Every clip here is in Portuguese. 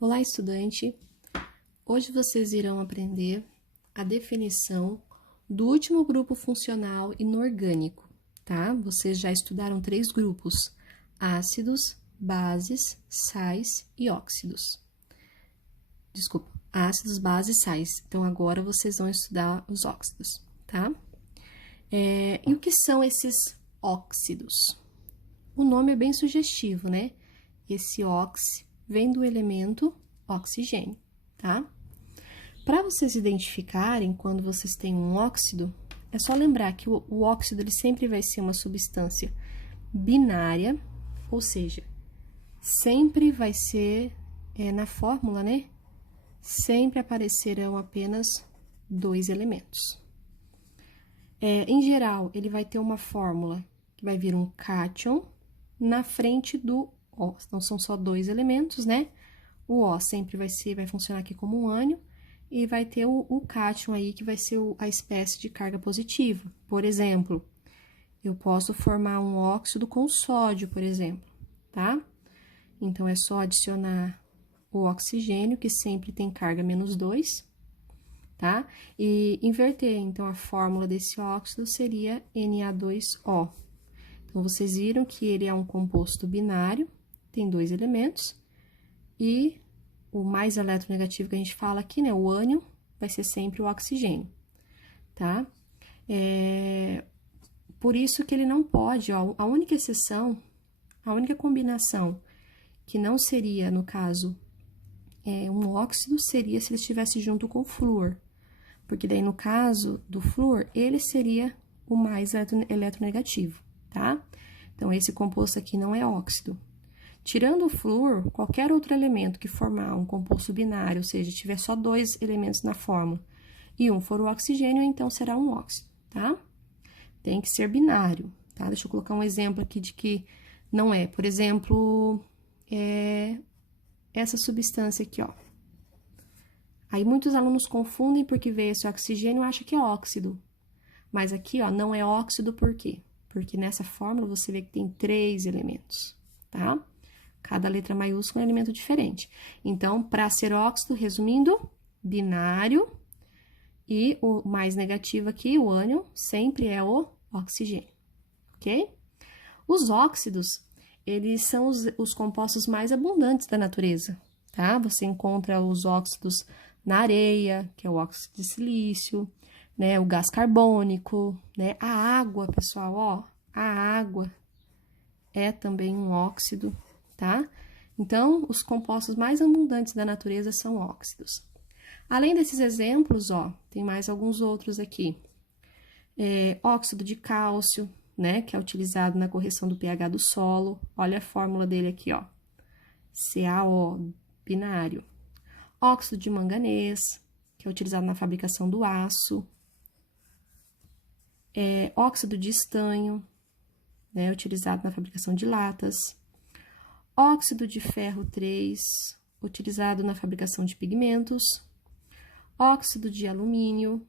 Olá, estudante! Hoje vocês irão aprender a definição do último grupo funcional inorgânico, tá? Vocês já estudaram 3 grupos: ácidos, bases, sais e óxidos. Desculpa, ácidos, bases, sais. Então, agora vocês vão estudar os óxidos, tá? E o que são esses óxidos? O nome é bem sugestivo, né? Esse óxido vem do elemento oxigênio, tá? Para vocês identificarem quando vocês têm um óxido, é só lembrar que o óxido ele sempre vai ser uma substância binária, ou seja, sempre vai ser, na fórmula, né? Sempre aparecerão apenas 2 elementos. Em geral, ele vai ter uma fórmula que vai vir um cátion na frente do O. Então, são só 2 elementos, né? O O sempre vai funcionar aqui como um ânion, e vai ter o cátion aí, que vai ser a espécie de carga positiva. Por exemplo, eu posso formar um óxido com sódio, por exemplo, tá? Então, é só adicionar o oxigênio, que sempre tem carga -2, tá? E inverter, então, a fórmula desse óxido seria Na2O. Então, vocês viram que ele é um composto binário, tem 2 elementos, e o mais eletronegativo que a gente fala aqui, né, o ânion, vai ser sempre o oxigênio, tá? Por isso que ele não pode, ó, a única exceção, a única combinação que não seria, no caso, um óxido, seria se ele estivesse junto com o flúor, porque daí, no caso do flúor, ele seria o mais eletronegativo, tá? Então, esse composto aqui não é óxido. Tirando o flúor, qualquer outro elemento que formar um composto binário, ou seja, tiver só 2 elementos na fórmula, e um for o oxigênio, então será um óxido, tá? Tem que ser binário, tá? Deixa eu colocar um exemplo aqui de que não é. Por exemplo, essa substância aqui, ó. Aí, muitos alunos confundem porque vê esse oxigênio e acham que é óxido. Mas aqui, ó, não é óxido por quê? Porque nessa fórmula você vê que tem 3 elementos, tá? Cada letra maiúscula é um elemento diferente. Então, para ser óxido, resumindo, binário, e o mais negativo aqui, o ânion, sempre é o oxigênio, ok? Os óxidos, eles são os compostos mais abundantes da natureza, tá? Você encontra os óxidos na areia, que é o óxido de silício, né? O gás carbônico, né? A água, pessoal, ó, a água é também um óxido, tá? Então, os compostos mais abundantes da natureza são óxidos. Além desses exemplos, ó, tem mais alguns outros aqui. Óxido de cálcio, né, que é utilizado na correção do pH do solo. Olha a fórmula dele aqui, ó. CaO, binário. Óxido de manganês, que é utilizado na fabricação do aço. Óxido de estanho, né, utilizado na fabricação de latas. Óxido de ferro 3, utilizado na fabricação de pigmentos. Óxido de alumínio,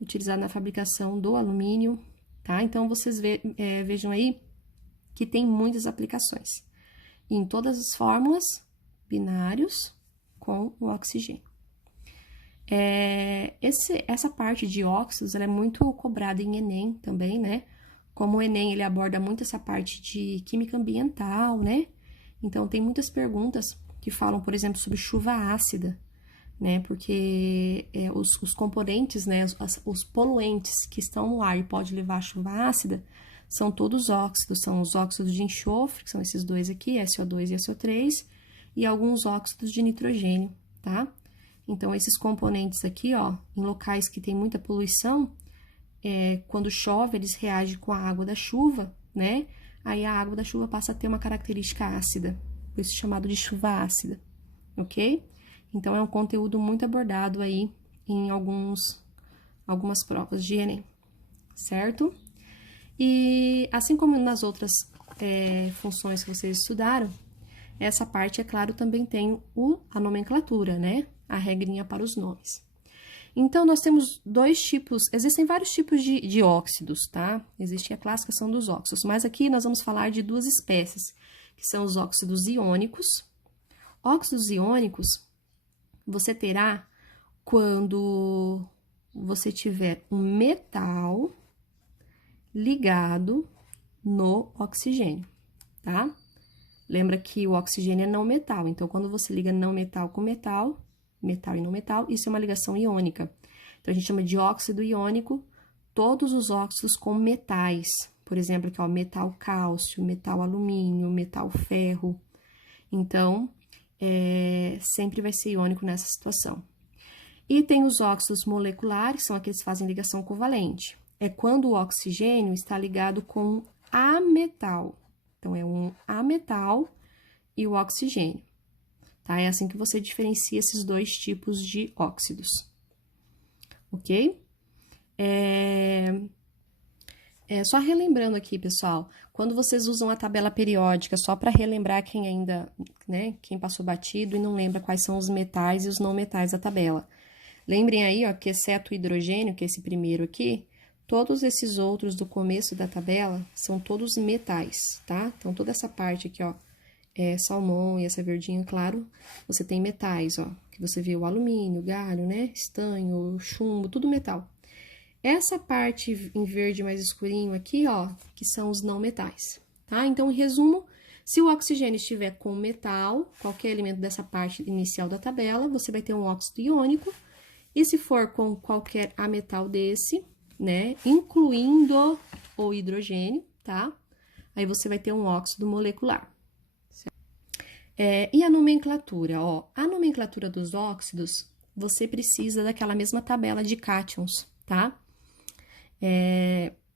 utilizado na fabricação do alumínio, tá? Então, vocês vejam aí que tem muitas aplicações. E em todas as fórmulas, binários com o oxigênio. Essa parte de óxidos, ela é muito cobrada em Enem também, né? Como o Enem, ele aborda muito essa parte de química ambiental, né? Então, tem muitas perguntas que falam, por exemplo, sobre chuva ácida, né? Porque os componentes, né? Os poluentes que estão no ar e pode levar a chuva ácida são todos óxidos. São os óxidos de enxofre, que são esses 2 aqui, SO2 e SO3, e alguns óxidos de nitrogênio, tá? Então, esses componentes aqui, ó, em locais que tem muita poluição, quando chove, eles reagem com a água da chuva, né? Aí a água da chuva passa a ter uma característica ácida, por isso chamado de chuva ácida, ok? Então, é um conteúdo muito abordado aí em algumas provas de Enem, certo? E assim como nas outras funções que vocês estudaram, essa parte, é claro, também tem a nomenclatura, né? A regrinha para os nomes. Então, nós temos 2 tipos, existem vários tipos de óxidos, tá? Existe a classificação dos óxidos, mas aqui nós vamos falar de 2 espécies, que são os óxidos iônicos, Óxidos iônicos você terá quando você tiver um metal ligado no oxigênio, tá? Lembra que o oxigênio é não metal, então quando você liga não metal com metal, metal e não metal, isso é uma ligação iônica. Então a gente chama de óxido iônico todos os óxidos com metais. Por exemplo, aqui ó, metal cálcio, metal alumínio, metal ferro. Então, sempre vai ser iônico nessa situação. E tem os óxidos moleculares, são aqueles que fazem ligação covalente. É quando o oxigênio está ligado com ametal. Então, é um ametal e o oxigênio. Tá? É assim que você diferencia esses dois tipos de óxidos. Ok? Só relembrando aqui, pessoal, quando vocês usam a tabela periódica, só para relembrar quem ainda, né, quem passou batido e não lembra quais são os metais e os não metais da tabela. Lembrem aí, ó, que exceto o hidrogênio, que é esse primeiro aqui, todos esses outros do começo da tabela são todos metais, tá? Então, toda essa parte aqui, ó, salmão e essa verdinha, claro, você tem metais, ó, que você viu o alumínio, galho, né, estanho, chumbo, tudo metal. Essa parte em verde mais escurinho aqui, ó, que são os não metais, tá? Então, em resumo, se o oxigênio estiver com metal, qualquer elemento dessa parte inicial da tabela, você vai ter um óxido iônico. E se for com qualquer ametal desse, né, incluindo o hidrogênio, tá? Aí você vai ter um óxido molecular. E a nomenclatura, ó, a nomenclatura dos óxidos, você precisa daquela mesma tabela de cátions, tá?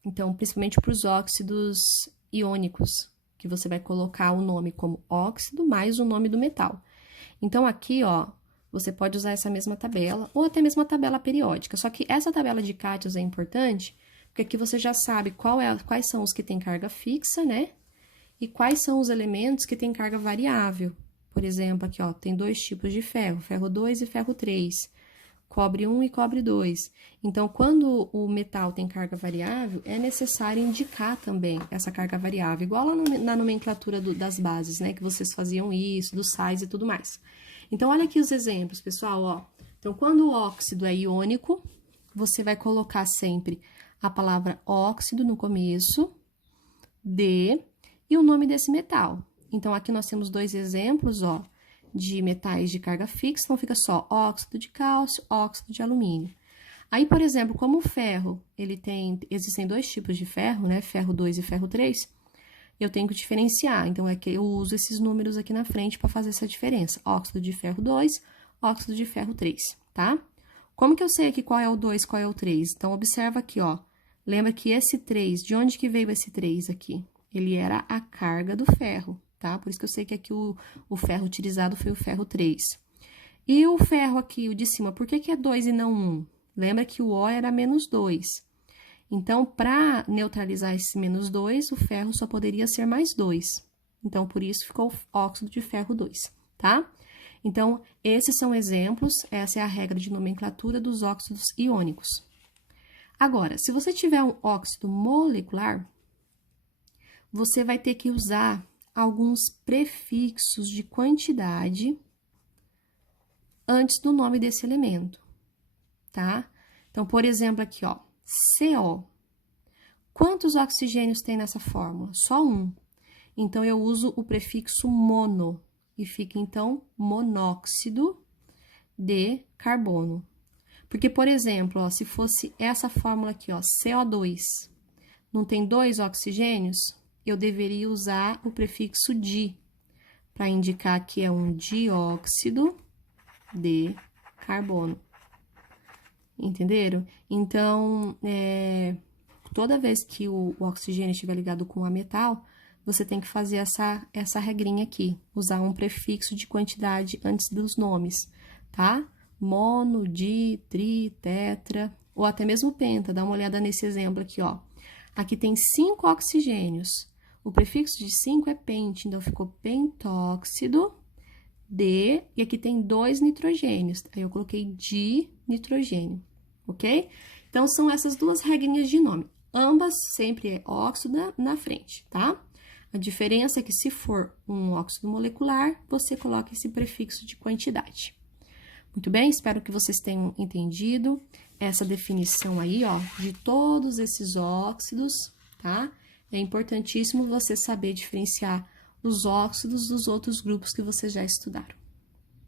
Então, principalmente para os óxidos iônicos, que você vai colocar o nome como óxido mais o nome do metal. Então, aqui, ó, você pode usar essa mesma tabela, ou até mesmo a tabela periódica. Só que essa tabela de cátions é importante, porque aqui você já sabe quais são os que têm carga fixa, né? E quais são os elementos que têm carga variável. Por exemplo, aqui, ó, tem dois tipos de ferro, ferro 2 e ferro 3. Cobre 1 e cobre 2. Então, quando o metal tem carga variável, é necessário indicar também essa carga variável, igual lá na nomenclatura das bases, né? Que vocês faziam isso, dos sais e tudo mais. Então, olha aqui os exemplos, pessoal, ó. Então, quando o óxido é iônico, você vai colocar sempre a palavra óxido no começo, e o nome desse metal. Então, aqui nós temos dois exemplos, ó, de metais de carga fixa, então fica só óxido de cálcio, óxido de alumínio. Aí, por exemplo, como o ferro, existem dois tipos de ferro, né, ferro 2 e ferro 3, eu tenho que diferenciar, então é que eu uso esses números aqui na frente para fazer essa diferença, óxido de ferro 2, óxido de ferro 3, tá? Como que eu sei aqui qual é o 2, qual é o 3? Então, observa aqui, ó, lembra que esse 3, de onde que veio esse 3 aqui? Ele era a carga do ferro, tá? Por isso que eu sei que aqui o ferro utilizado foi o ferro 3. E o ferro aqui, o de cima, por que que é 2 e não 1? Lembra que o O era menos 2. Então, para neutralizar esse menos 2, o ferro só poderia ser mais 2. Então, por isso ficou óxido de ferro 2, tá? Então, esses são exemplos, essa é a regra de nomenclatura dos óxidos iônicos. Agora, se você tiver um óxido molecular, você vai ter que usar alguns prefixos de quantidade antes do nome desse elemento, tá? Então, por exemplo, aqui, ó, CO. Quantos oxigênios tem nessa fórmula? Só um. Então, eu uso o prefixo mono e fica, então, monóxido de carbono. Porque, por exemplo, ó, se fosse essa fórmula aqui, ó, CO2, não tem 2 oxigênios? Eu deveria usar o prefixo di, para indicar que é um dióxido de carbono. Entenderam? Então, toda vez que o oxigênio estiver ligado com a metal, você tem que fazer essa regrinha aqui, usar um prefixo de quantidade antes dos nomes, tá? Mono, di, tri, tetra, ou até mesmo penta. Dá uma olhada nesse exemplo aqui, ó. Aqui tem 5 oxigênios. O prefixo de 5 é pente, então ficou pentóxido de, e aqui tem 2 nitrogênios. Aí eu coloquei dinitrogênio, ok? Então, são essas duas regrinhas de nome. Ambas sempre é óxido na frente, tá? A diferença é que se for um óxido molecular, você coloca esse prefixo de quantidade. Muito bem, espero que vocês tenham entendido essa definição aí, ó, de todos esses óxidos, tá? É importantíssimo você saber diferenciar os óxidos dos outros grupos que vocês já estudaram.